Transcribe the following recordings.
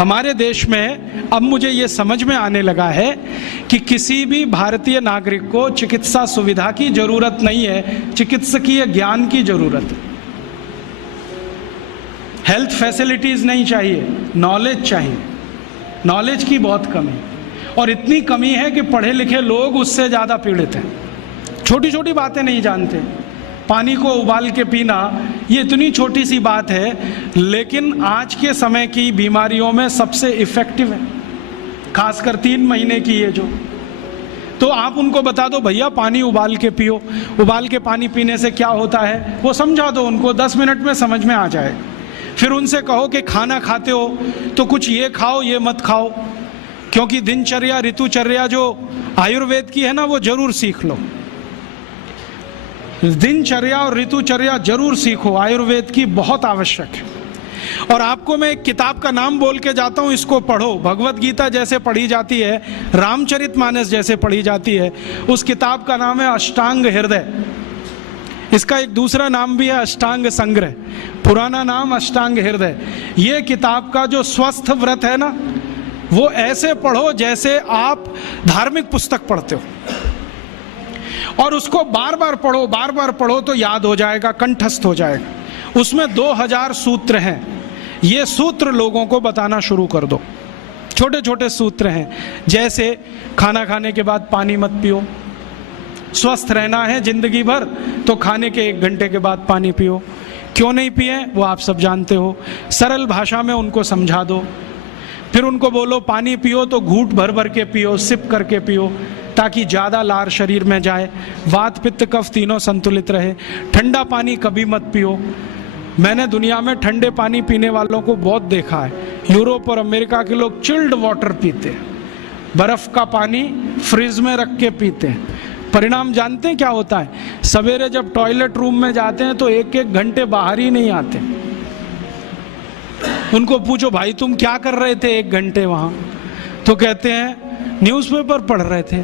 हमारे देश में अब मुझे ये समझ में आने लगा है कि किसी भी भारतीय नागरिक को चिकित्सा सुविधा की जरूरत नहीं है, चिकित्सकीय ज्ञान की जरूरत है। हेल्थ फैसिलिटीज नहीं चाहिए, नॉलेज चाहिए। नॉलेज की बहुत कमी, और इतनी कमी है कि पढ़े लिखे लोग उससे ज़्यादा पीड़ित हैं। छोटी छोटी बातें नहीं जानते। पानी को उबाल के पीना, ये इतनी छोटी सी बात है, लेकिन आज के समय की बीमारियों में सबसे इफ़ेक्टिव है, खासकर 3 महीने की ये जो। तो आप उनको बता दो भैया पानी उबाल के पियो, उबाल के पानी पीने से क्या होता है वो समझा दो उनको, 10 मिनट में समझ में आ जाए। फिर उनसे कहो कि खाना खाते हो तो कुछ ये खाओ ये मत खाओ, क्योंकि दिनचर्या ऋतुचर्या जो आयुर्वेद की है ना, वो जरूर सीख लो। दिनचर्या और ऋतुचर्या जरूर सीखो, आयुर्वेद की बहुत आवश्यक है। और आपको मैं एक किताब का नाम बोल के जाता हूँ, इसको पढ़ो। भगवत गीता जैसे पढ़ी जाती है, रामचरितमानस जैसे पढ़ी जाती है, उस किताब का नाम है अष्टांग हृदय। इसका एक दूसरा नाम भी है अष्टांग संग्रह, पुराना नाम अष्टांग हृदय। ये किताब का जो स्वस्थ व्रत है ना, वो ऐसे पढ़ो जैसे आप धार्मिक पुस्तक पढ़ते हो, और उसको बार बार पढ़ो, बार बार पढ़ो तो याद हो जाएगा, कंठस्थ हो जाएगा। उसमें 2000 सूत्र हैं। ये सूत्र लोगों को बताना शुरू कर दो। छोटे छोटे सूत्र हैं, जैसे खाना खाने के बाद पानी मत पियो, स्वस्थ रहना है जिंदगी भर तो खाने के 1 घंटे के बाद पानी पियो। क्यों नहीं पिए वो आप सब जानते हो, सरल भाषा में उनको समझा दो। फिर उनको बोलो पानी पियो तो घूंट भर भर के पियो, सिप करके पियो, ताकि ज़्यादा लार शरीर में जाए, वात पित्त कफ तीनों संतुलित रहे। ठंडा पानी कभी मत पियो। मैंने दुनिया में ठंडे पानी पीने वालों को बहुत देखा है। यूरोप और अमेरिका के लोग चिल्ड वाटर पीते हैं, बर्फ़ का पानी फ्रिज में रख के पीते हैं। परिणाम जानते हैं क्या होता है? सवेरे जब टॉयलेट रूम में जाते हैं तो 1-1 घंटे बाहर ही नहीं आते। उनको पूछो भाई तुम क्या कर रहे थे 1 घंटे वहाँ? तो कहते हैं न्यूज़पेपर पढ़ रहे थे,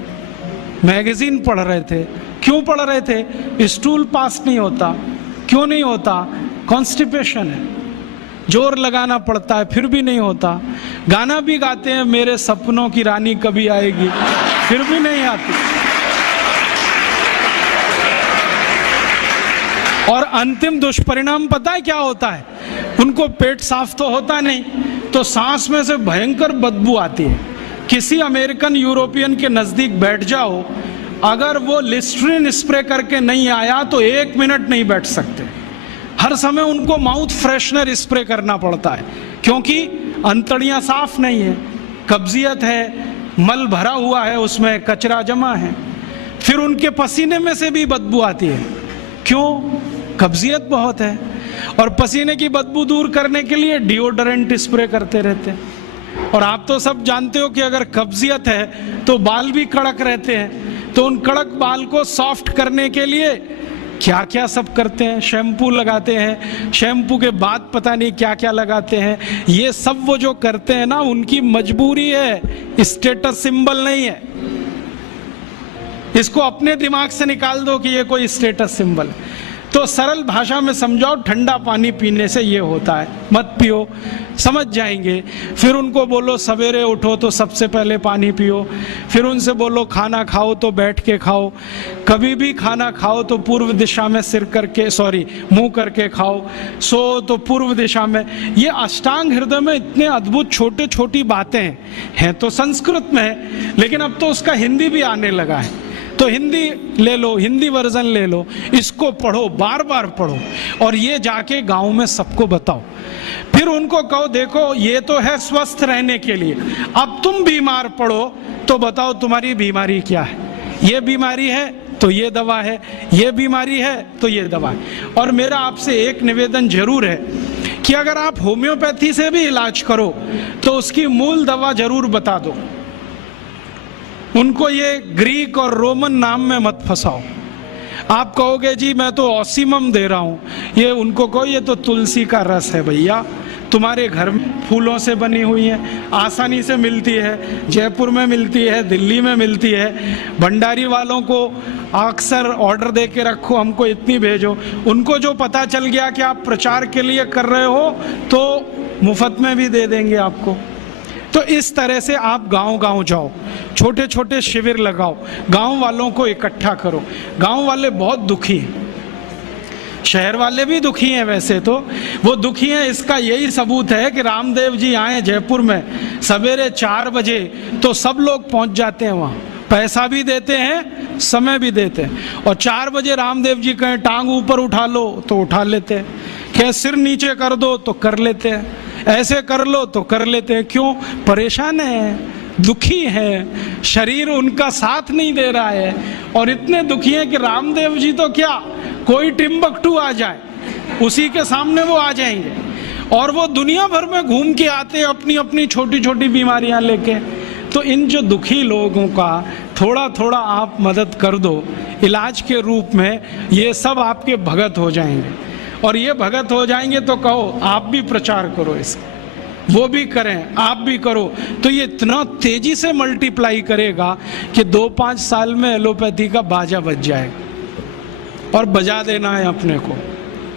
मैगजीन पढ़ रहे थे। क्यों पढ़ रहे थे? स्टूल पास नहीं होता। क्यों नहीं होता? कॉन्स्टिपेशन है, जोर लगाना पड़ता है फिर भी नहीं होता। गाना भी गाते हैं मेरे सपनों की रानी कभी आएगी, फिर भी नहीं आती। और अंतिम दुष्परिणाम पता है क्या होता है? उनको पेट साफ तो होता नहीं, तो सांस में से भयंकर बदबू आती है। किसी अमेरिकन यूरोपियन के नज़दीक बैठ जाओ, अगर वो लिस्ट्रीन स्प्रे करके नहीं आया तो 1 मिनट नहीं बैठ सकते। हर समय उनको माउथ फ्रेशनर स्प्रे करना पड़ता है, क्योंकि अंतड़ियाँ साफ नहीं है, कब्जियत है, मल भरा हुआ है, उसमें कचरा जमा है। फिर उनके पसीने में से भी बदबू आती है। क्यों? कब्जियत बहुत है। और पसीने की बदबू दूर करने के लिए डिओडोरेंट स्प्रे करते रहते हैं। और आप तो सब जानते हो कि अगर कब्जियत है तो बाल भी कड़क रहते हैं, तो उन कड़क बाल को सॉफ्ट करने के लिए क्या क्या सब करते हैं। शैम्पू लगाते हैं, शैम्पू के बाद पता नहीं क्या क्या लगाते हैं। ये सब वो जो करते हैं ना, उनकी मजबूरी है, स्टेटस सिंबल नहीं है। इसको अपने दिमाग से निकाल दो कि ये कोई स्टेटस सिंबल है। तो सरल भाषा में समझाओ, ठंडा पानी पीने से ये होता है, मत पियो, समझ जाएंगे। फिर उनको बोलो सवेरे उठो तो सबसे पहले पानी पियो। फिर उनसे बोलो खाना खाओ तो बैठ के खाओ, कभी भी खाना खाओ तो पूर्व दिशा में मुंह करके खाओ, सो तो पूर्व दिशा में। ये अष्टांग हृदय में इतने अद्भुत छोटे छोटी बातें हैं तो संस्कृत में है, लेकिन अब तो उसका हिंदी भी आने लगा है। तो हिंदी ले लो, हिंदी वर्जन ले लो, इसको पढ़ो, बार बार पढ़ो, और ये जाके गांव में सबको बताओ। फिर उनको कहो देखो ये तो है स्वस्थ रहने के लिए, अब तुम बीमार पड़ो तो बताओ तुम्हारी बीमारी क्या है। ये बीमारी है तो ये दवा है, ये बीमारी है तो ये दवा है। और मेरा आपसे एक निवेदन जरूर है कि अगर आप होम्योपैथी से भी इलाज करो तो उसकी मूल दवा जरूर बता दो। उनको ये ग्रीक और रोमन नाम में मत फंसाओ। आप कहोगे जी मैं तो ऑसिमम दे रहा हूँ, ये उनको कहो ये तो तुलसी का रस है भैया, तुम्हारे घर में फूलों से बनी हुई है, आसानी से मिलती है, जयपुर में मिलती है, दिल्ली में मिलती है। भंडारी वालों को अक्सर ऑर्डर दे के रखो, हमको इतनी भेजो। उनको जो पता चल गया कि आप प्रचार के लिए कर रहे हो तो मुफ्त में भी दे देंगे आपको। तो इस तरह से आप गांव गांव जाओ, छोटे छोटे शिविर लगाओ, गांव वालों को इकट्ठा करो। गांव वाले बहुत दुखी हैं, शहर वाले भी दुखी हैं, वैसे तो वो दुखी हैं। इसका यही सबूत है कि रामदेव जी आए जयपुर में सवेरे 4 बजे तो सब लोग पहुंच जाते हैं वहाँ, पैसा भी देते हैं, समय भी देते हैं। और 4 बजे रामदेव जी कहें टांग ऊपर उठा लो तो उठा लेते हैं, कहें सिर नीचे कर दो तो कर लेते हैं, ऐसे कर लो तो कर लेते हैं। क्यों? परेशान है, दुखी है, शरीर उनका साथ नहीं दे रहा है। और इतने दुखी हैं कि रामदेव जी तो क्या, कोई टिम्बकटू आ जाए उसी के सामने वो आ जाएंगे। और वो दुनिया भर में घूम के आते हैं अपनी अपनी छोटी छोटी बीमारियां लेके। तो इन जो दुखी लोगों का थोड़ा थोड़ा आप मदद कर दो इलाज के रूप में, ये सब आपके भगत हो जाएंगे। और ये भगत हो जाएंगे तो कहो आप भी प्रचार करो इसका, वो भी करें, आप भी करो, तो ये इतना तेजी से मल्टीप्लाई करेगा कि 2-5 साल में एलोपैथी का बाजा बज जाएगा। और बजा देना है अपने को।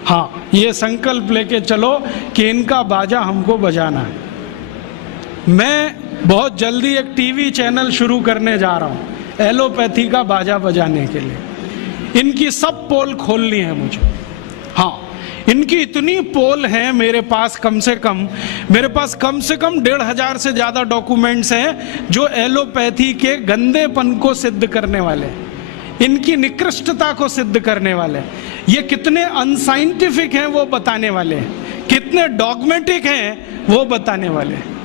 हाँ, ये संकल्प लेके चलो कि इनका बाजा हमको बजाना है। मैं बहुत जल्दी एक टीवी चैनल शुरू करने जा रहा हूँ एलोपैथी का बाजा बजाने के लिए। इनकी सब पोल खोलनी है मुझे। हाँ, इनकी इतनी पोल हैं मेरे पास, कम से कम 1,500 से ज़्यादा डॉक्यूमेंट्स हैं जो एलोपैथी के गंदेपन को सिद्ध करने वाले, इनकी निकृष्टता को सिद्ध करने वाले, ये कितने अनसाइंटिफिक हैं वो बताने वाले हैं, कितने डॉगमेटिक हैं वो बताने वाले हैं।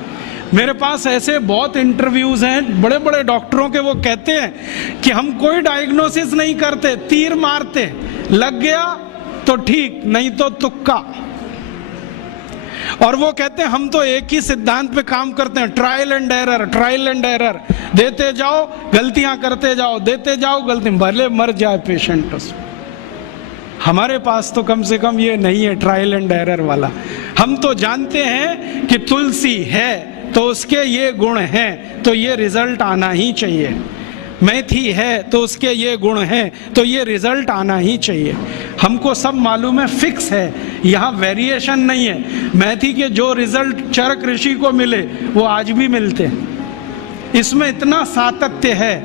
मेरे पास ऐसे बहुत इंटरव्यूज हैं बड़े बड़े डॉक्टरों के, वो कहते हैं कि हम कोई डायग्नोसिस नहीं करते, तीर मारते, लग गया तो ठीक, नहीं तो तुक्का। और वो कहते हैं हम तो एक ही सिद्धांत पे काम करते हैं, ट्रायल एंड एरर, देते जाओ गलतियां करते जाओ, देते जाओ गलती, भले मर जाए पेशेंट उसमें। हमारे पास तो कम से कम ये नहीं है ट्रायल एंड एरर वाला। हम तो जानते हैं कि तुलसी है तो उसके ये गुण हैं तो ये रिजल्ट आना ही चाहिए, मेथी है तो उसके ये गुण हैं तो ये रिजल्ट आना ही चाहिए। हमको सब मालूम है, फिक्स है, यहाँ वेरिएशन नहीं है। मेथी के जो रिजल्ट चरक ऋषि को मिले वो आज भी मिलते हैं। इसमें इतना सातत्य है,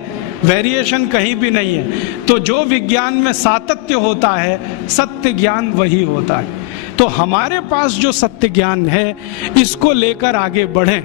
वेरिएशन कहीं भी नहीं है। तो जो विज्ञान में सातत्य होता है, सत्य ज्ञान वही होता है। तो हमारे पास जो सत्य ज्ञान है इसको लेकर आगे बढ़ें।